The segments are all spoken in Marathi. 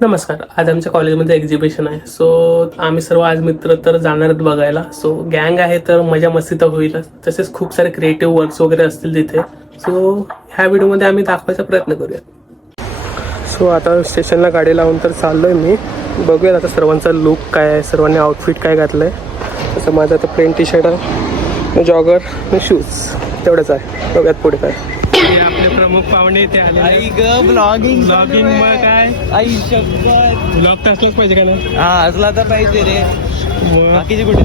नमस्कार. आज आमच्या कॉलेजमध्ये एक्झिबिशन आहे. सो आम्ही सर्व आज मित्र तर जाणार आहेत बघायला. सो गँग आहे तर मजा मस्ती तर होईलच. तसेच खूप सारे क्रिएटिव्ह वर्क्स वगैरे असतील तिथे. सो ह्या व्हिडिओमध्ये आम्ही दाखवायचा प्रयत्न करूया. सो आता स्टेशनला गाडी लावून तर चाललो आहे मी. बघूयात आता सर्वांचा लुक काय आहे, सर्वांनी आउटफिट काय घातलं आहे. तसं माझं आता प्लेन टी शर्ट आहे, जॉगर आणि शूज तेवढंच आहे. बघूयात पुढे काय. आपले प्रमुख पाहुणे इथे आले. आई ग ब्लॉगिंग मग काय आई शपथ ब्लॉग तर असलाच पाहिजे का नाही? हा असला तर पाहिजे रे. बाकीचे कुठे?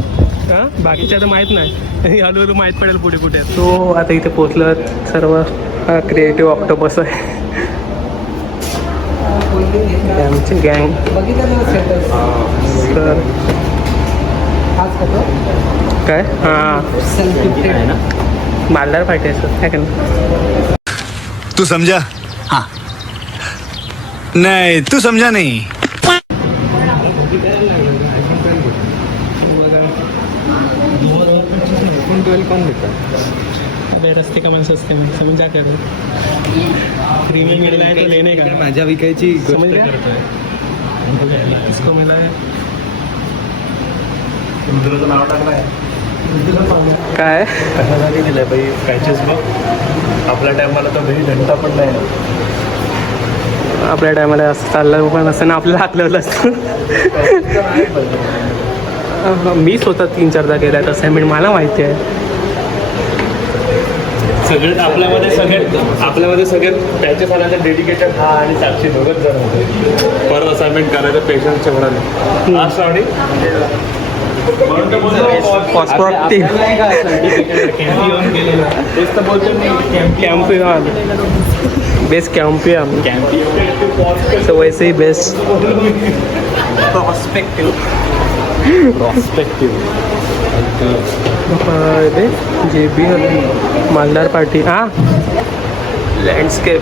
हां बाकीच्या आता माहीत नाही, हळूहळू माहीत पडेल पुढे कुठे. तो आता इथे पोचलं. सर्व क्रिएटिव्ह ऑक्टोपस आहे. आमची गँग सर काय हां मालदार पार्टी आहे सर, काय करणार. तू समझा? हाँ. नहीं तू समझा नहीं. अरे रस्ते का मन सस्ते में समझ जा कर फ्री में मिल रहा है तो लेने का. माझ्या विकायची समझ गया इसको मिला है. नाव टाकलं आहे काय कशासाठी दिलं बाई पॅचेस बघ. आपल्या टायमाला तर घरी घंटा पण नाही. आपल्या टायमाला असं चाललं पण असं ना आपल्याला हाकलवलं असतं. मी स्वतः 3-4दा केला आहे असाइनमेंट, मला माहिती आहे. सगळ्यात आपल्यामध्ये सगळ्यात पॅचेस आल्याचं डेडिकेटेड हा आणि साक्षी दोघंच जण होते. परत असाइनमेंट करायचं पेशन्सच्या म्हणाले हा sorry companion best companion so वैसे ही बेस्ट जे बी मालदार पार्टी हां लँडस्केप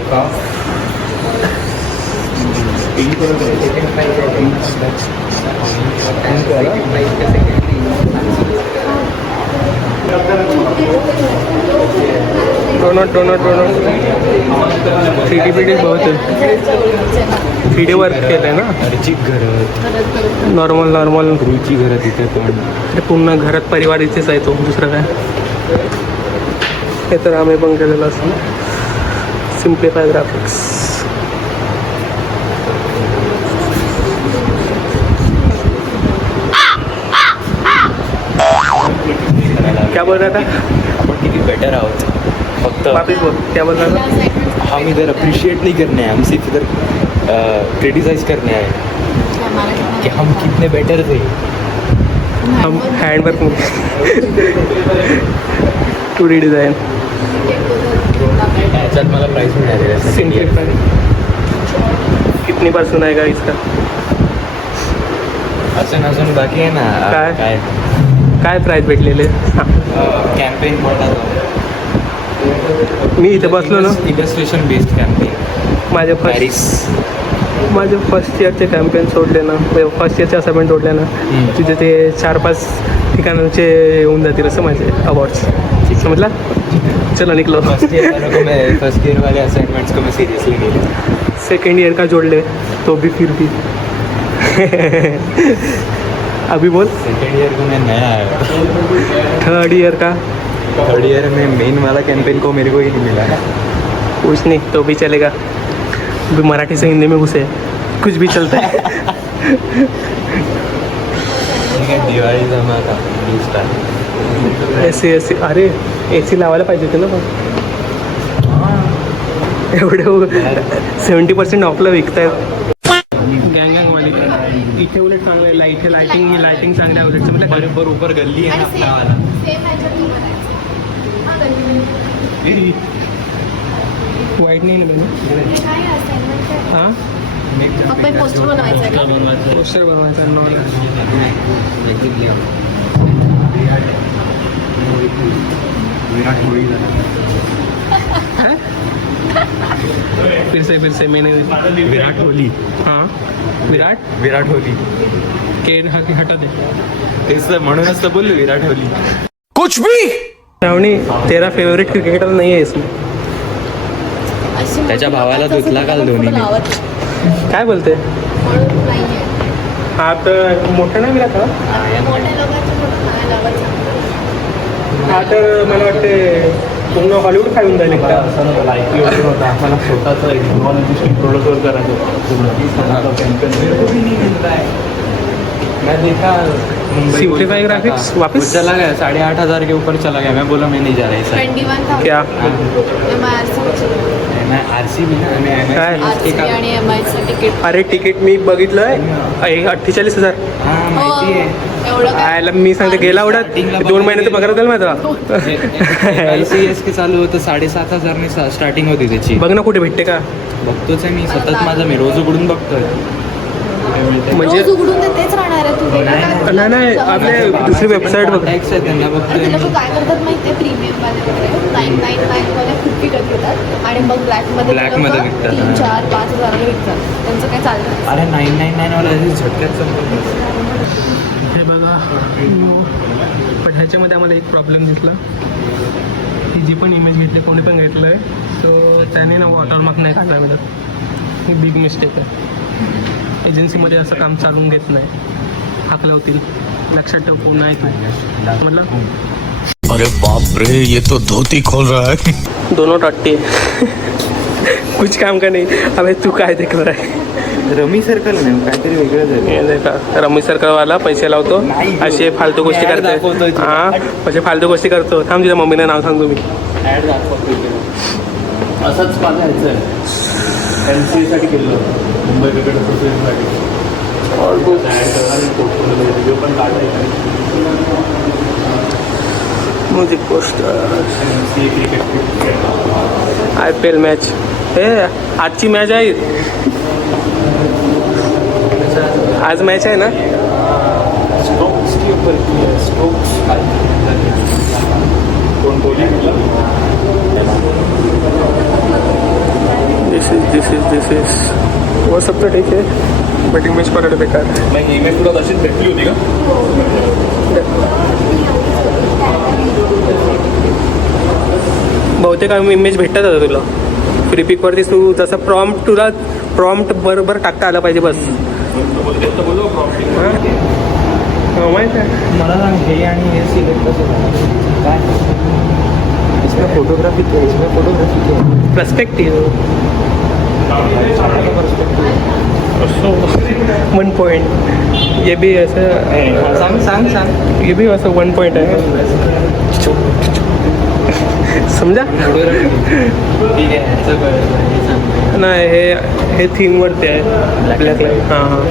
डोनट 3D बहुत 3D वर्क केलं आहे ना. घरची घर नॉर्मल रुची घर तिथे पण अरे पूर्ण घरात परिवार इथेच आहे. तो दुसरं काय हे तर आम्ही पण केलेलं असं सिम्प्लिफाय ग्राफिक्स. क्या बोल रहा था? आपण किती बेटर आहोत. फक्त वापिस बोल क्या बोल रहा था? हम इधर अप्रिशिएट नहीं करने हैं, हम सिर्फ इधर क्रिटिसाइज करने आए कि हम कितने बेटर थे. हम हैंडवर्क 2D डिज़ाइन याच्यात मला प्राइस मिळालेलं आहे. सिम्प्लिफाई. कितनी बार सुना है इसका? अजून बाकी आहे ना. काय? काय प्राईज भेटलेले? हां कॅम्पेन मी इथे बसलो ना. इलस्ट्रेशन बेस्ड कॅम्पेन माझे फर्स्ट इयरचे कॅम्पेन सोडले ना, फर्स्ट इयरचे असाइनमेंट सोडले ना, तिथे ते 4-5 ठिकाणांचे येऊन जातील असं माझे अवॉर्ड्स. समजला? चलो निकलो. फर्स्ट ईयर वाले असाइनमेंट्स को मैं सीरियसली नहीं लिया. सेकेंड ईयर का जोड़ ले तो भी फिर भी अभी बोल. सेकेंड ईयर को मैं नया आया. थर्ड ईयर में मेन वाला कैंपेन को मेरे को ही नहीं मिला. कुछ नहीं तो भी चलेगा. अभी मराठी से हिंदी में घुसे कुछ भी चलता है. दिवाळी जमा ऐसे अरे AC लावायला पाहिजे होते ना. पण एवढे 70% ऑफला विकतायत. गँगवाली इथे उलट चांगलं आहे. लाइटिंग चांगल्या उलट म्हणजे बरोबर गल्ली आहे ना आपला. वाईट नाही ना हां पोस्टर बनवायचं आहे का? पोस्टर बनवायचा विराट कोहली फिर से मैंने विराट कोहली. हाँ विराट कोहली के हटा दे. तेच तर म्हणूनच तर बोललो विराट कोहली. कुछ भी श्रावणी तेरा फेवरेट क्रिकेटर नहीं है इसमें. त्याच्या भावाला धुतला काल धोनीने. काय बोलते म्हणून नाही आहे. हा तर मोठा नाही मिळत हा. मोठ्या लोकांचं म्हणून मला लावायचं. हा तर मला वाटते पूर्ण हॉलिवूड खाऊन जाईल एकदा. ऐकलं होतं नव्हतं आम्हाला स्वतःचं एक प्रोडक्टवर करायचं मैं देखा मुंबई Simplify graphics वापस? चला गया 8,500 के ऊपर चला गया. मैं बोला मैं नहीं जा रहा ऐसा. 21,000 क्या मैं RCB ना मैं काय? RCB आणि MIचं तिकीट. अरे तिकीट मी बघितलंय 48,000. हाँ माहिती आहे. एवढं काय आयला मी सांगते गेला एवढ्यात 2 महिन्याचं पगार होईल माझा. ICS के चालू होतं 7,500 ने स्टार्टिंग होती त्याची. बघ ना कुठे भेटते का. बघतोच आहे मी सतत माझा मी रोज उघडून बघतोय. म्हणजे रोज उघडून ते तेच राहणार आहे. तू वेगळं काय नाही नाही आपले दुसरी वेबसाईट बघ. टॅक्स आहे त्यांना ते बघतोय लोक काय करतात माहिती आहे, प्रीमियम वाले वगैरे 999 मध्ये खूप विकत घेतात आणि मग ब्लॅक मध्ये Black मध्ये विकतात. 3, 4, 5 हजार विकतात. त्यांचं काय चालतं. अरे 999 वाला झटक्यात संपत. हे बघा पण ह्याच्यामध्ये आम्हाला एक प्रॉब्लेम दिसला की जी पण इमेज घेतली कोणी पण घेतलं आहे सो त्याने ना वॉटरमार्क नाही काढला मिळत. ही बिग मिस्टेक आहे. एजन्सीमध्ये असं काम चालून घेत नाही. हाकला होतील. लक्षात ठेव कोण नाही तू म्हटलं. अरे बाप रे ये तो धोती खोल रहा है. दोनों टट्टी कुछ काम का नहीं. अबे तू काय देख रहा है. रमी सर्कल नाही काहीतरी वेगळंच आहे. हे देखा रमी सर्कलवाला पैसे लावतो नाही. असे फालतू गोष्टी Ad दाखवतोय करते. तुला. हां असे फालतू गोष्टी करतो. थांब तुझ्या मम्मीला नाव सांगतो मी. ॲड दाखवतोय. असंच माझं ह्याचं आहे NCAसाठी केलं मुंबई क्रिकेट असोसिएशनसाठी व्हिडिओ पण काढायचा. Music poster NCA cricket IPL match. हे आजची मॅच आहे. आज मॅच आहे ना. स्टोक्सची ऊपर की है. स्टोक्स कोण बोली दिस इज वो सब तो ठीक है बट इमेज पकड बेकार. मग इमेज तुला तशीच भेटली होती का? बहुतेक इमेज भेटतात आता तुला फ्री पिकवरती. तू जसं प्रॉम्प्ट बरोबर टाकता आलं पाहिजे बस. माहीत आहे. मला सांग हे आणि हे सिलेक्ट कसं झालं काय इसमें फोटोग्राफी क्या है? इसमें फोटोग्राफी क्या है? Perspective 1 point. ये भी ऐसा सांग सांग सांग. ये भी ऐसा 1 पॉइंट है. समजा ठीक आहे ह्याचं कळलं. नाही हे थीमवरती आहे. Black light. हां हां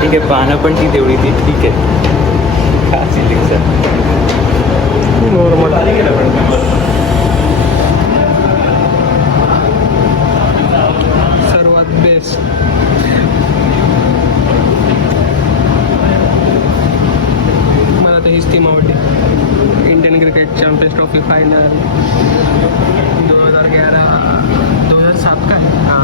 ठीक आहे पानं पण ती तेवढी ती ठीक आहे. का सिलेक्शन नॉर्मल. सर्वात बेस्ट मला तर हीच टीम आवडली. Indian cricket champions trophy final 2011 2007 का. हां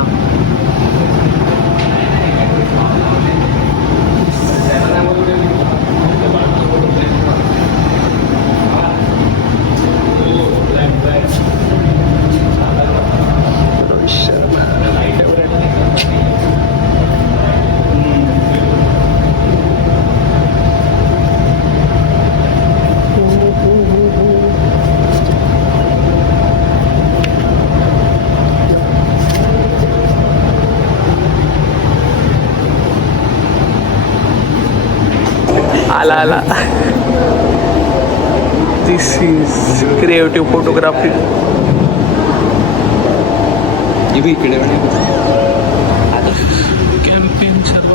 आला दिस इज क्रिएटिव्ह फोटोग्राफी. ही बी इकडे कॅम्पेन सर्व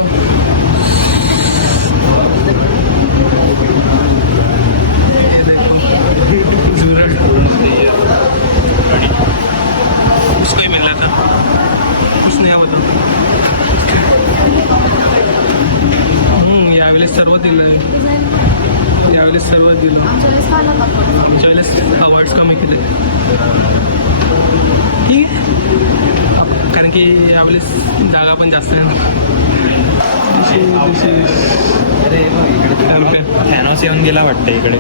उसको ही मिला था. कुछ नाही होता. यावेळेस सर्व दिलं. यावेळेस सर्व दिलं. आमच्या वेळेस काय नका करू. आमच्या वेळेस अवॉर्ड्स कमी केले. ठीक आहे कारण की यावेळेस जागा पण जास्त आहे. अरे इकडे फॅनॉस येऊन गेला वाटतं इकडे.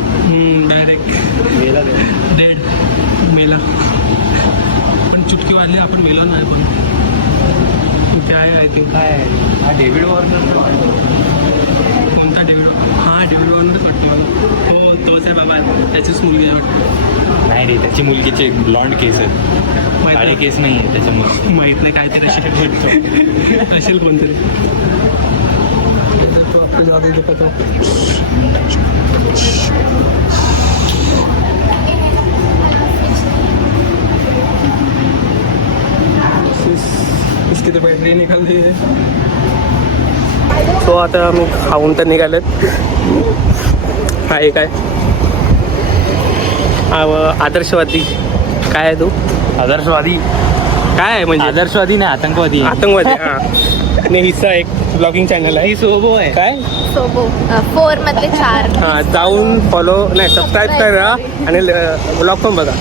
डायरेक्ट गेला डेड मेला. पण चुटकी वाढली आपण मेला नाही. पण आहे आय थिंक. काय हा डेव्हिड वॉर्नर कोणता डेव्हिड? हा डेव्हिड वॉर्नरच वाटतो मला. हो तोच आहे बाबा, त्याचीच मुलगी आहे वाटतं. नाही रे, त्याची मुलगीचे ब्लॉन्ड केस आहेत, काळे माहित केस नाही आहे त्याच्यामुळे. माहित नाही काय तरी असेल. असेल कोणतरी. तो आपल्या जादू दिखतो. इसकी तो बॅटरी निकाल दी है. सो आता आम्ही खाऊन तर निघालेत. काय काय आदर्शवादी काय आहे तू? आदर्शवादी काय आहे म्हणजे? आदर्शवादी नाही, आतंकवादी आहे. आतंकवादी. हां. आणि हिचा एक ब्लॉगिंग चॅनल आहे. ही सोबो आहे. काय? सोबो 4 मधले 4. हां, जाऊन फॉलो नाही सबस्क्राईब करा आणि ब्लॉग पण बघा.